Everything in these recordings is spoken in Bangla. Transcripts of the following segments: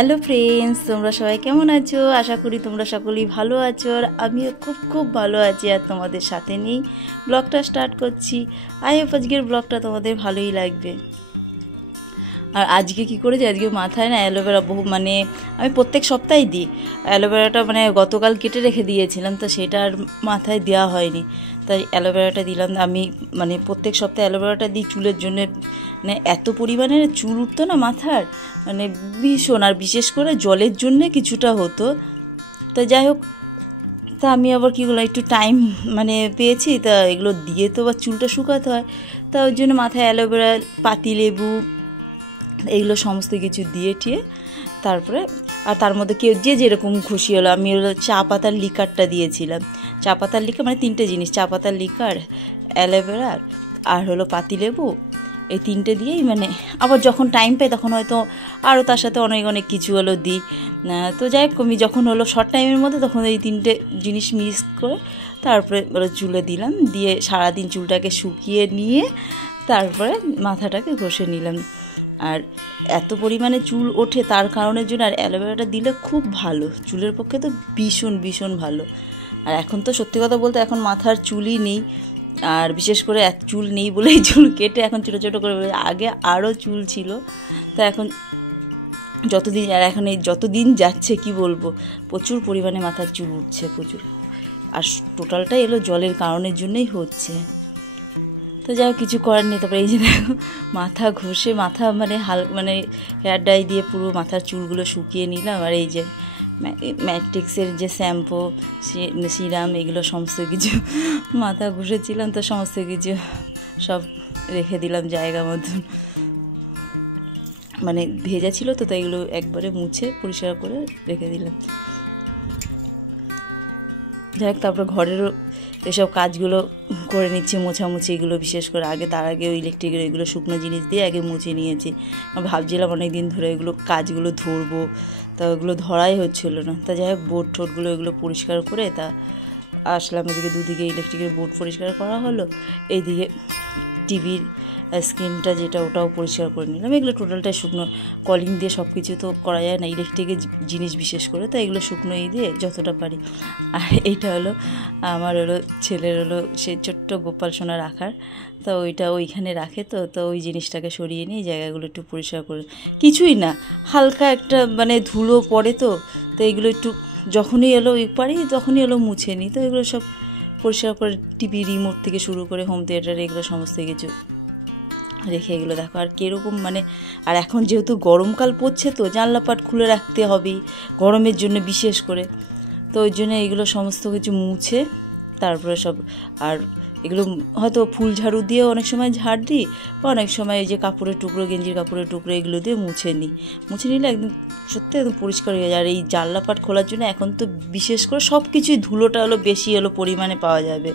হ্যালো ফ্রেন্ডস, তোমরা সবাই কেমন আছো? আশা করি তোমরা সকলেই ভালো আছো। আর আমিও খুব ভালো আছি। আর তোমাদের সাথে নিয়েই ব্লগটা স্টার্ট করছি। আই হোপ আজকের ব্লগটা তোমাদের ভালোই লাগবে। আর আজকে কি করেছি, আজকে মাথায় না অ্যালোভেরা আমি প্রত্যেক সপ্তাহে দিই। অ্যালোভেরাটা গতকাল কেটে রেখে দিয়েছিলাম, তো সেটা আর মাথায় দেওয়া হয়নি, তাই অ্যালোভেরাটা দিলাম। আমি প্রত্যেক সপ্তাহে অ্যালোভেরাটা দিই চুলের জন্যে। এত পরিমাণে চুল উঠতো না মাথার, ভীষণ। আর বিশেষ করে জলের জন্যে কিছুটা হতো। তো যাই হোক, তা আমি আবার কী করলাম, একটু টাইম পেয়েছি, তা এগুলো দিয়ে তো আবার চুলটা শুকাতে হয়। তা ওই জন্য মাথায় অ্যালোভেরা, পাতিলেবু এইগুলো সমস্ত কিছু দিয়ে টিয়ে তারপরে, আর তার মধ্যে কেউ যে যেরকম খুশি হলো, আমি চা পাতার লিকারটা দিয়েছিলাম। চা পাতার লিকার 3টে জিনিস, চা পাতার লিকার, অ্যালোভেরা আর পাতিলেবু, এই 3টে দিয়েই আবার যখন টাইম পাই তখন হয়তো আরও তার সাথে অনেক কিছু দিই। তো যাই হোক, আমি যখন শর্ট টাইমের মধ্যে তখন এই 3টে জিনিস মিক্স করে তারপরে চুলে দিলাম। দিয়ে সারাদিন চুলটাকে শুকিয়ে নিয়ে তারপরে মাথাটাকে ঘষে নিলাম। আর এত পরিমাণে চুল ওঠে তার কারণের জন্য, আর অ্যালোভেরাটা দিলে খুব ভালো, চুলের পক্ষে তো ভীষণ ভালো। আর এখন তো সত্যি কথা বলতে এখন মাথার চুলই নেই, আর বিশেষ করে চুল নেই বলেই চুল কেটে এখন ছোটো করে, আগে আরও চুল ছিল। তো এখন যতদিন যাচ্ছে কি বলবো, প্রচুর পরিমাণে মাথার চুল উঠছে, প্রচুর। আর টোটালটাই জলের কারণের জন্যই হচ্ছে। তো যাই হোক, কিছু করার নেই। তারপরে এই যে দেখো, মাথা ঘষে মাথা হেয়ার ডাই দিয়ে পুরো মাথার চুলগুলো শুকিয়ে নিলাম। আর এই যে ম্যাট্রিক্সের যে শ্যাম্পু, সিরাম, এগুলো সমস্ত কিছু মাথা ঘষেছিলাম, তো সমস্ত কিছু সব রেখে দিলাম জায়গা মতন। ভেজা ছিল তো, তাই এগুলো একবারে মুছে পরিষ্কার করে রেখে দিলাম। যাই হোক, তারপর ঘরেরও এসব কাজগুলো করে নিচ্ছি, মোছামুছি এগুলো বিশেষ করে। তার আগে ওই ইলেকট্রিকের এগুলো শুকনো জিনিস দিয়ে আগে মুছে নিয়েছি। ভাবছিলাম অনেক দিন ধরে এগুলো কাজগুলো ধরবো, তা ওগুলো ধরাই হচ্ছিল না। তা যাই হোক, বোর্ড ঠোঁটগুলো এগুলো পরিষ্কার করে তা আসলাম। এদিকে দুদিকে ইলেকট্রিকের বোর্ড পরিষ্কার করা হলো, এইদিকে টিভির স্ক্রিনটা যেটা, ওটাও পরিষ্কার করে নিলাম। এগুলো টোটালটাই শুকনো, কলিং দিয়ে সব কিছু তো করা যায় না ইলেকট্রিকের জিনিস বিশেষ করে, তাই এগুলো শুকনো দিয়ে যতটা পারি। আর এইটা আমার ছেলের সে ছোট্ট গোপাল সোনা রাখার, তো ওইটা ওইখানে রাখে, তো ওই জিনিসটাকে সরিয়ে নিয়ে জায়গাগুলো একটু পরিষ্কার করে, কিছুই না, হালকা একটা ধুলো পড়ে, তো এইগুলো একটু যখনই পারি তখনই মুছে নিই। তো এগুলো সব পরিষ্কার করে, টিভি রিমোট থেকে শুরু করে হোম থিয়েটার এগুলো সমস্ত কিছু রেখে, এগুলো দেখো। আর কীরকম আর এখন যেহেতু গরমকাল পড়ছে, তো জানলাপাট খুলে রাখতে হবে গরমের জন্য বিশেষ করে, তো ওই জন্য এগুলো সমস্ত কিছু মুছে তারপরে সব। আর এগুলো হয়তো ফুল ঝাড়ু দিয়েও অনেক সময় ঝাড় দিই, বা অনেক সময় এই যে কাপড়ের টুকরো, গেঞ্জির কাপড়ের টুকরো, এগুলো দিয়ে মুছে নিলে একদম সত্যি একদম পরিষ্কার হয়ে যায়। আর এই জানলাপাট খোলার জন্য এখন তো বিশেষ করে সব কিছুই ধুলোটা বেশি পরিমাণে পাওয়া যাবে,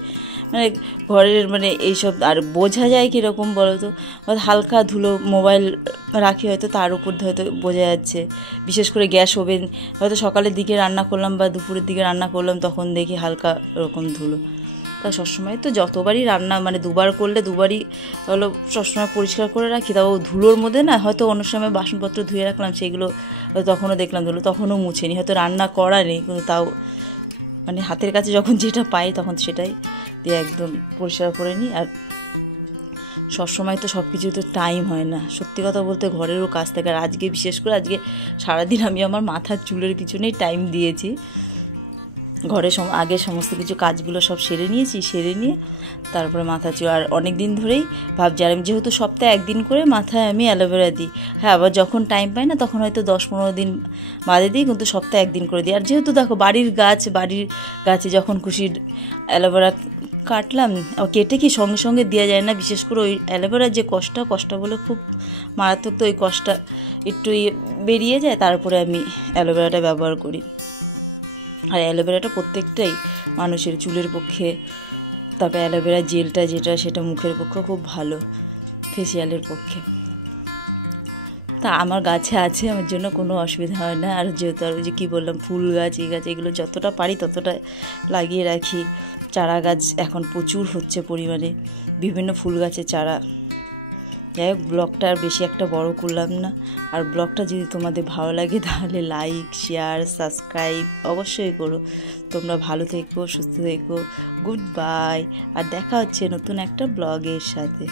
ঘরের এইসব। আর বোঝা যায় কীরকম বলো তো, হালকা ধুলো, মোবাইল রাখি হয়তো তার উপর হয়তো বোঝা যাচ্ছে। বিশেষ করে গ্যাস ওভেন, হয়তো সকালের দিকে রান্না করলাম বা দুপুরের দিকে রান্না করলাম, তখন দেখি হালকা এরকম ধুলো। তা সবসময় তো যতবারই রান্না দুবার করলে দুবারই সবসময় পরিষ্কার করে রাখি। তাও ধুলোর মধ্যে না, হয়তো অন্য সময় বাসনপত্র ধুয়ে রাখলাম, সেগুলো তখনও দেখলাম ধুলো, তখনও মুছে নিই। হয়তো রান্না করা নেই, কিন্তু তাও হাতের কাছে যখন যেটা পাই তখন সেটাই দিয়ে একদম পরিষ্কার করে নিই। আর সবসময় তো সব কিছু তো টাইম হয় না, সত্যি কথা বলতে ঘরেরও কাজ থাকে। আর আজকে বিশেষ করে সারাদিন আমি আমার মাথার চুলের পিছনেই টাইম দিয়েছি। ঘরে আগে সমস্ত কিছু কাজগুলো সব সেরে নিয়ে তারপরে মাথা চুল। আর অনেক দিন ধরেই ভাবছি, আর আমি যেহেতু সপ্তাহে একদিন করে মাথায় আমি অ্যালোভেরা দিই। হ্যাঁ, আবার যখন টাইম পাই না তখন হয়তো 10-15 দিন বাদে দিই, কিন্তু সপ্তাহে একদিন করে দিই। আর যেহেতু দেখো বাড়ির গাছে যখন খুশি অ্যালোভেরা কাটলাম, কেটে কি সঙ্গে সঙ্গে দেওয়া যায় না। বিশেষ করে ওই অ্যালোভেরার যে কষটা বলে খুব মারাত্মক, তো ওই কষটা একটু বেরিয়ে যায়, তারপরে আমি অ্যালোভেরাটা ব্যবহার করি। আর অ্যালোভেরাটা প্রত্যেকটাই মানুষের চুলের পক্ষে, তারপরে অ্যালোভেরা জেলটা সেটা মুখের পক্ষে খুব ভালো, ফেসিয়ালের পক্ষে। তা আমার গাছে আছে, আমার জন্য কোনো অসুবিধা হয় না। আর যেহেতু আর ওই যে কী বললাম, ফুল গাছ, এই গাছ, এগুলো যতটা পারি ততটা লাগিয়ে রাখি। চারা গাছ এখন প্রচুর হচ্ছে পরিমাণে, বিভিন্ন ফুল গাছের চারা যাই হোক, ব্লগটা আর বেশি একটা বড় করলাম না। আর ব্লগটা যদি তোমাদের ভালো লাগে তাহলে লাইক, শেয়ার, সাবস্ক্রাইব অবশ্যই করো। তোমরা ভালো থেকো, সুস্থ থেকো। Good bye. আর দেখা হচ্ছে নতুন একটা ব্লগের সাথে।